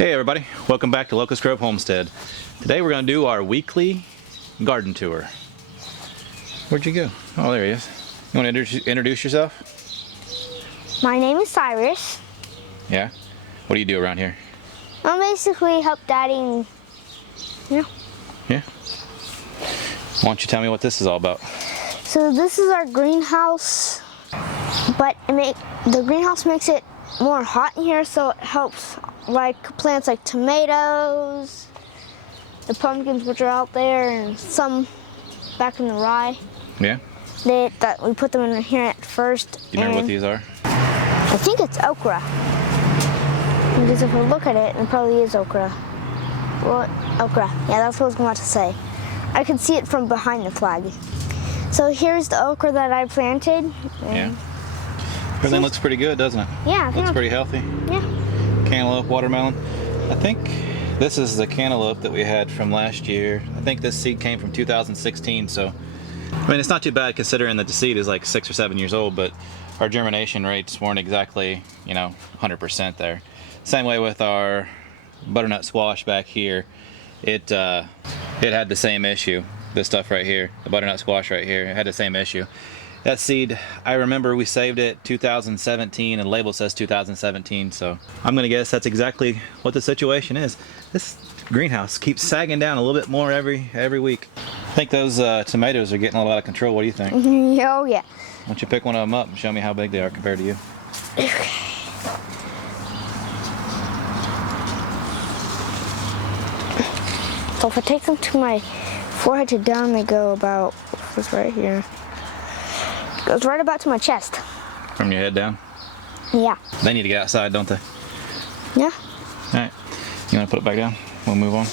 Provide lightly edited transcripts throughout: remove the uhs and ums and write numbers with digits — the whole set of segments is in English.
Hey everybody, welcome back to Locust Grove Homestead. Today we're going to do our weekly garden tour. Where'd you go? Oh, there he is. You want to introduce yourself? My name is Cyrus. Yeah? What do you do around here? I basically help Daddy and, Yeah? Why don't you tell me what this is all about? So this is our greenhouse, but the greenhouse makes it more hot in here, so it helps like plants like tomatoes, the pumpkins which are out there, and some back in the rye. Yeah? That we put them in here at first. Do you remember what these are? I think it's okra. Because if we look at it probably is okra. What? Okra. Yeah, that's what I was about to say. I could see it from behind the flag. So here's the okra that I planted. Yeah. Everything looks pretty good, doesn't it? Yeah. Looks pretty healthy. Yeah. Cantaloupe, watermelon. I think this is the cantaloupe that we had from last year. I think this seed came from 2016, so I mean it's not too bad considering that the seed is like 6 or 7 years old, but our germination rates weren't exactly, 100% there. Same way with our butternut squash back here. It had the same issue. This stuff right here, the butternut squash right here, it had the same issue. That seed, I remember we saved it 2017 and the label says 2017, so I'm gonna guess that's exactly what the situation is. This greenhouse keeps sagging down a little bit more every week. I think those tomatoes are getting a little out of control. What do you think? Oh yeah. Why don't you pick one of them up and show me how big they are compared to you? So if I take them to my forehead to down, they go about, what's right here? It goes right about to my chest. From your head down? Yeah. They need to get outside, don't they? Yeah. All right. You want to put it back down? We'll move on.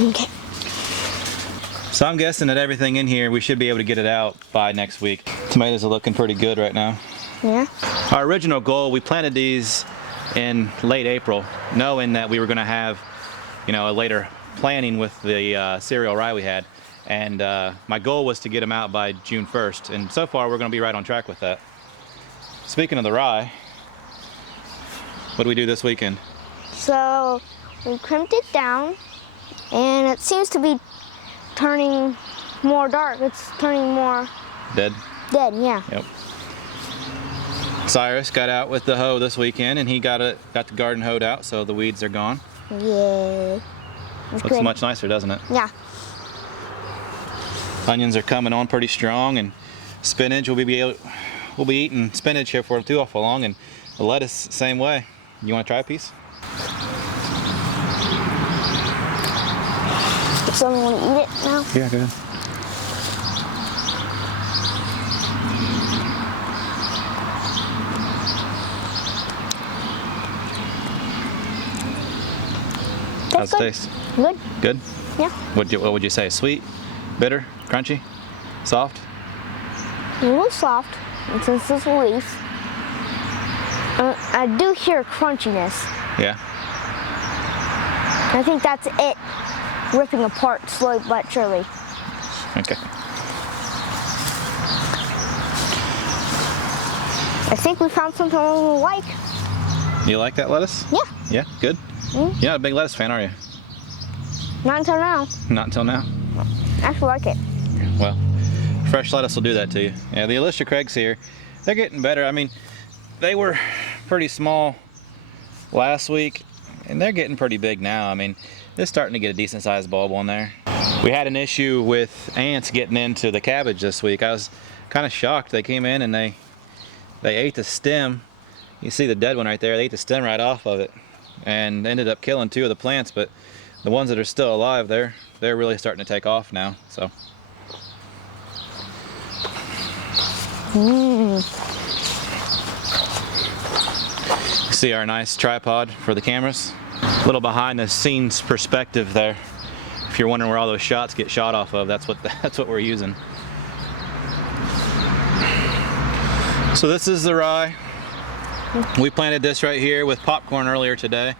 Okay. So I'm guessing that everything in here, we should be able to get it out by next week. Tomatoes are looking pretty good right now. Yeah. Our original goal, we planted these in late April, knowing that we were going to have, a later planting with the cereal rye we had. And my goal was to get them out by June 1st. And so far, we're going to be right on track with that. Speaking of the rye, what do we do this weekend? So we crimped it down, and it seems to be turning more dark. It's turning more Dead? dead, yeah. Yep. Cyrus got out with the hoe this weekend, and he got the garden hoed out, so the weeds are gone. Yeah. Looks much nicer, doesn't it? Yeah. Onions are coming on pretty strong, and spinach we'll be eating spinach here for too awful long, and the lettuce same way. You want to try a piece? Does someone want to eat it now? Yeah, go ahead. How's it taste? Good. Good? Yeah. What would you say? Sweet? Bitter? Crunchy? Soft? A little soft, and since it's a leaf, I do hear crunchiness. Yeah. I think that's it ripping apart slowly but surely. Okay. I think we found something we like. You like that lettuce? Yeah. Yeah? Good? Mm. You're not a big lettuce fan, are you? Not until now. Not until now? I actually like it. Well, fresh lettuce will do that to you. Yeah, the Alicia Craigs here, they're getting better. I mean, they were pretty small last week, and they're getting pretty big now. I mean, they're starting to get a decent sized bulb on there. We had an issue with ants getting into the cabbage this week. I was kind of shocked. They came in and they ate the stem. You see the dead one right there. They ate the stem right off of it and ended up killing 2 of the plants, but the ones that are still alive, they're really starting to take off now. So. See our nice tripod for the cameras. A little behind the scenes perspective there. If you're wondering where all those shots get shot off of, that's what we're using. So this is the rye. We planted this right here with popcorn earlier today.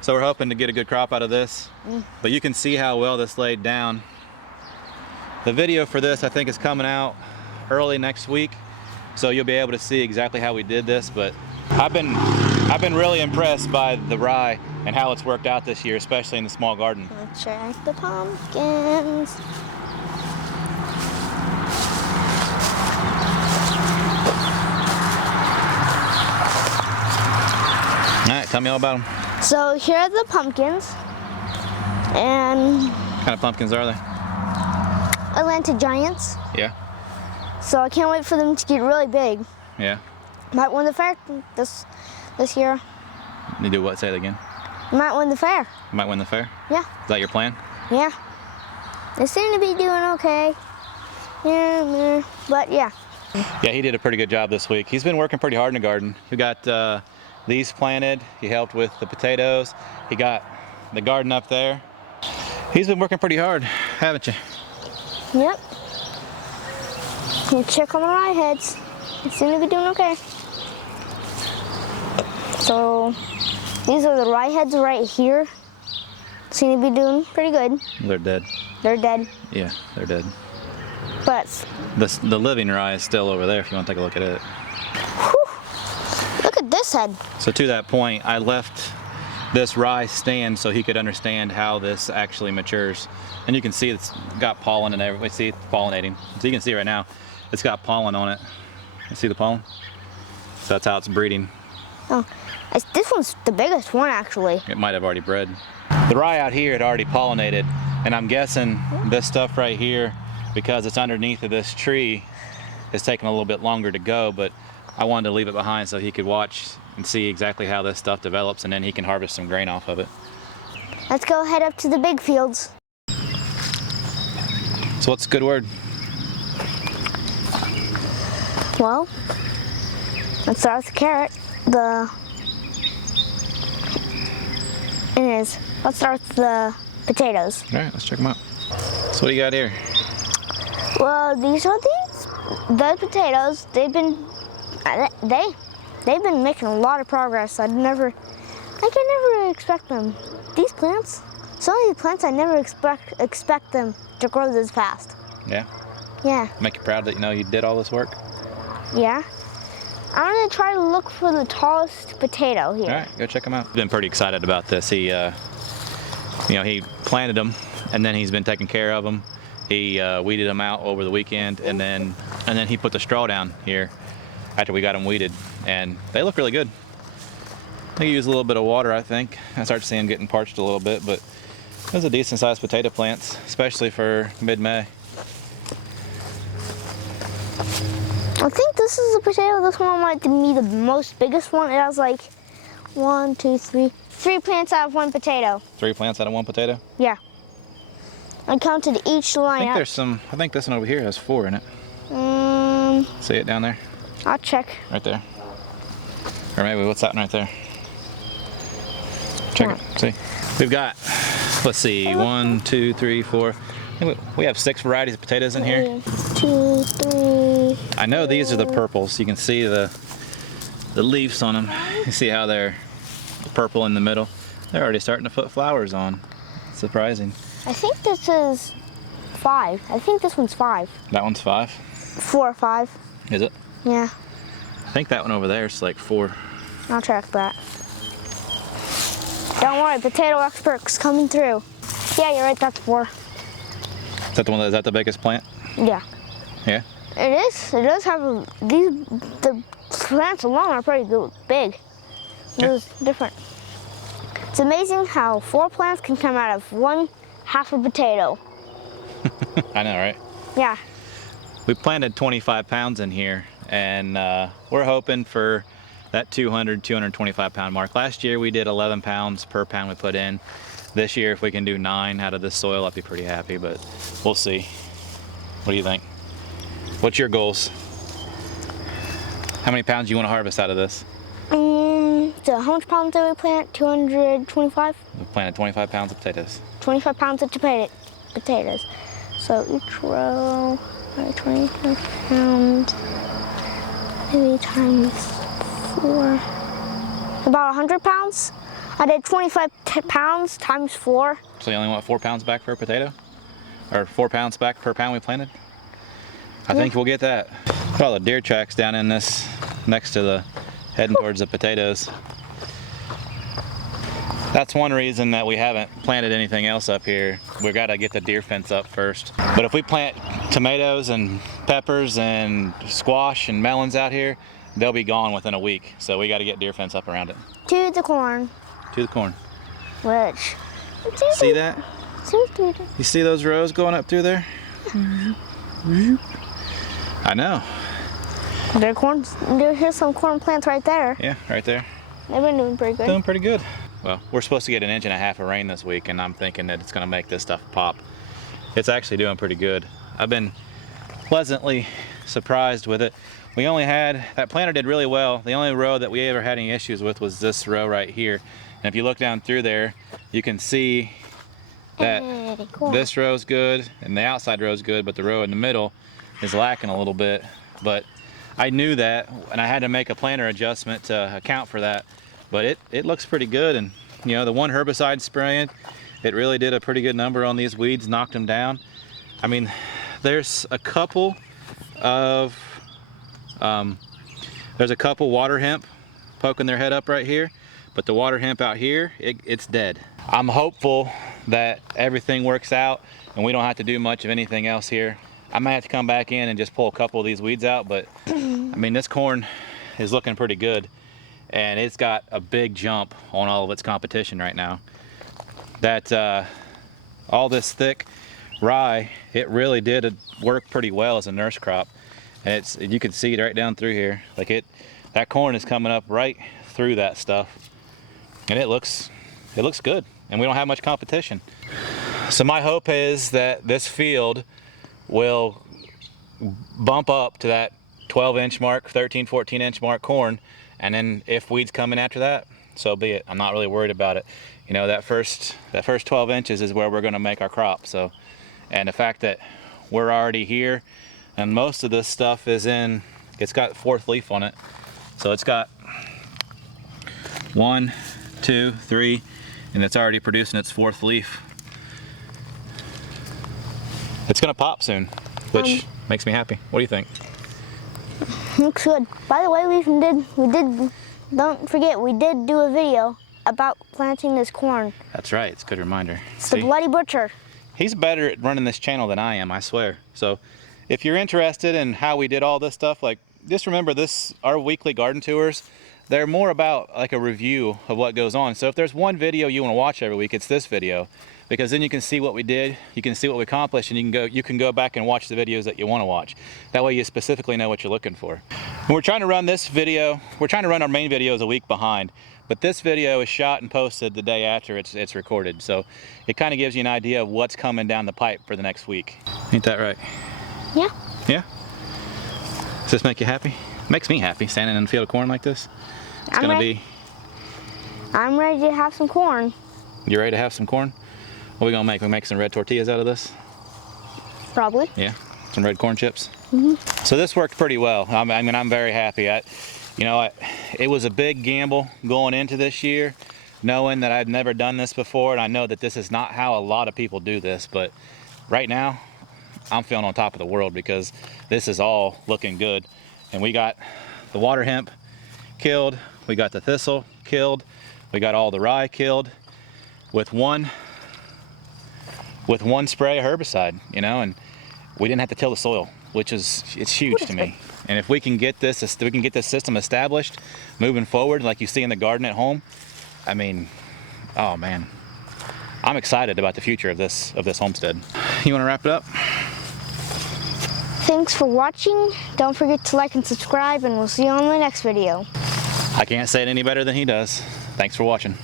So we're hoping to get a good crop out of this. But you can see how well this laid down. The video for this I think is coming out early next week. So you'll be able to see exactly how we did this, but I've been I've been really impressed by the rye and how it's worked out this year, especially in the small garden. Let's check the pumpkins. All right, tell me all about them. So here are the pumpkins. And What kind of pumpkins are they? Atlanta Giants. Yeah, So I can't wait for them to get really big. yeah. Might win the fair this year. You do what? Say it again. Might win the fair. You might win the fair. Yeah, Is that your plan? yeah. They seem to be doing okay. Yeah, but yeah. Yeah, he did a pretty good job this week. He's been working pretty hard in the garden. We got these planted. He helped with the potatoes. He got the garden up there. He's been working pretty hard, haven't you? Yep. You check on the rye heads. They seem to be doing okay. So these are the rye heads right here. Seem to be doing pretty good. They're dead. They're dead. Yeah, they're dead. But The living rye is still over there if you want to take a look at it. whew, look at this head. So to that point, I left this rye stand so he could understand how this actually matures. And you can see it's got pollen and everything. See, it's pollinating. So you can see right now, it's got pollen on it. You see the pollen? So that's how it's breeding. Oh, this one's the biggest one actually. It might have already bred. The rye out here had already pollinated, and I'm guessing this stuff right here, because it's underneath of this tree, is taking a little bit longer to go, but I wanted to leave it behind so he could watch and see exactly how this stuff develops, and then he can harvest some grain off of it. Let's go head up to the big fields. So what's a good word? Well, let's start with the carrot. Let's start with the potatoes. All right, let's check them out. So what do you got here? Well, the potatoes. They've been making a lot of progress. I can never expect them. These plants, some of these plants, I never expect them to grow this fast. Yeah? Yeah, Make you proud that you know you did all this work? yeah. I'm gonna try to look for the tallest potato here. All right, go check them out. Been pretty excited about this. He, he planted them, and then he's been taking care of them. He weeded them out over the weekend, and then he put the straw down here after we got them weeded, and they look really good. They use a little bit of water, I think. I start seeing them getting parched a little bit, but those are decent sized potato plants, especially for mid-May. I think this is a potato. This one might be the most biggest one. It has like 1, 2, 3 plants out of one potato. 3 plants out of 1 potato? Yeah. I counted each I line think up. there's some, I think this one over here has 4 in it. See it down there? I'll check. Right there. Or maybe what's that one right there? Check it. See. We've got, let's see, 1, 2, 3, 4. I think we have 6 varieties of potatoes in here. 1, 2, 3. I know these are the purples. You can see the leaves on them. You see how they're purple in the middle. They're already starting to put flowers on. Surprising. I think this is 5. I think this one's 5. That one's 5. 4 or 5. Is it? Yeah. I think that one over there is like 4. I'll check that. Don't worry, potato expert's coming through. Yeah, you're right. That's 4. Is that the one? Is that the biggest plant? Yeah. Yeah. It is. It does have the plants alone are pretty big. Yeah. It's different. It's amazing how 4 plants can come out of 1 half a potato. I know, right? Yeah. We planted 25 pounds in here, and we're hoping for that 225 pound mark. Last year we did 11 pounds per pound we put in. This year, if we can do 9 out of this soil, I'd be pretty happy, but we'll see. What do you think? What's your goals? How many pounds do you want to harvest out of this? So how much pounds did we plant? 225? We planted 25 pounds of potatoes. 25 pounds of potatoes. So each row, 25 pounds, maybe times 4. About 100 pounds. I did 25 pounds times 4. So you only want 4 pounds back per potato? Or 4 pounds back per pound we planted? I think we'll get that. Put all the deer tracks down in this, next to the, heading towards the potatoes. That's one reason that we haven't planted anything else up here. We've got to get the deer fence up first. But if we plant tomatoes and peppers and squash and melons out here, they'll be gone within a week. So we got to get deer fence up around it. To the corn. To the corn. Which. See that? You You see those rows going up through there? I know. Here's some corn plants right there. Yeah, right there. They've been doing pretty good. Doing pretty good. Well, we're supposed to get 1.5 inches of rain this week, and I'm thinking that it's going to make this stuff pop. It's actually doing pretty good. I've been pleasantly surprised with it. We only had, that planter did really well. The only row that we ever had any issues with was this row right here. And if you look down through there, you can see that this row's good and the outside row's good, but the row in the middle is lacking a little bit. But I knew that, and I had to make a planter adjustment to account for that. But it looks pretty good, and you know, the one herbicide spraying, it really did a pretty good number on these weeds, knocked them down. I mean, there's a couple of there's a couple water hemp poking their head up right here, but the water hemp out here, it's dead. I'm hopeful that everything works out and we don't have to do much of anything else here. I might have to come back in and just pull a couple of these weeds out, but I mean, this corn is looking pretty good. And it's got a big jump on all of its competition right now. That all this thick rye, it really did work pretty well as a nurse crop. And you can see it right down through here. Like that corn is coming up right through that stuff. And it looks good. And we don't have much competition. So my hope is that this field will bump up to that 12-inch mark, 13, 14-inch mark corn. And then if weeds come in after that, so be it. I'm not really worried about it. You know, that first 12 inches is where we're gonna make our crop. So, and the fact that we're already here and most of this stuff is it's got 4th leaf on it. So it's got 1, 2, 3, and it's already producing its 4th leaf. It's gonna pop soon, which makes me happy. What do you think? Looks good. By the way, don't forget, we did do a video about planting this corn. That's right, it's a good reminder. It's the Bloody Butcher. He's better at running this channel than I am, I swear. So if you're interested in how we did all this stuff, like just remember our weekly garden tours, they're more about like a review of what goes on. So if there's one video you want to watch every week, it's this video. Because then you can see what we did, you can see what we accomplished, and you can go back and watch the videos that you want to watch. That way you specifically know what you're looking for. And we're trying to run this video, we're trying to run our main videos a week behind, but this video is shot and posted the day after it's recorded. So it kind of gives you an idea of what's coming down the pipe for the next week. Ain't that right? Yeah. Yeah? Does this make you happy? Makes me happy, standing in a field of corn like this. It's gonna be... I'm ready to have some corn. You ready to have some corn? What are we gonna make? We make some red tortillas out of this? Probably. Yeah, some red corn chips. Mm-hmm. So this worked pretty well. I mean, I'm very happy. It was a big gamble going into this year, knowing that I'd never done this before, and I know that this is not how a lot of people do this, but right now, I'm feeling on top of the world because this is all looking good. And we got the water hemp killed, we got the thistle killed, we got all the rye killed with one spray of herbicide, you know, and we didn't have to till the soil, which it's huge to me. And if we can get this system established moving forward, like you see in the garden at home, I mean, oh man, I'm excited about the future of this homestead. You want to wrap it up? Thanks for watching. Don't forget to like and subscribe, and we'll see you on the next video. I can't say it any better than he does. Thanks for watching.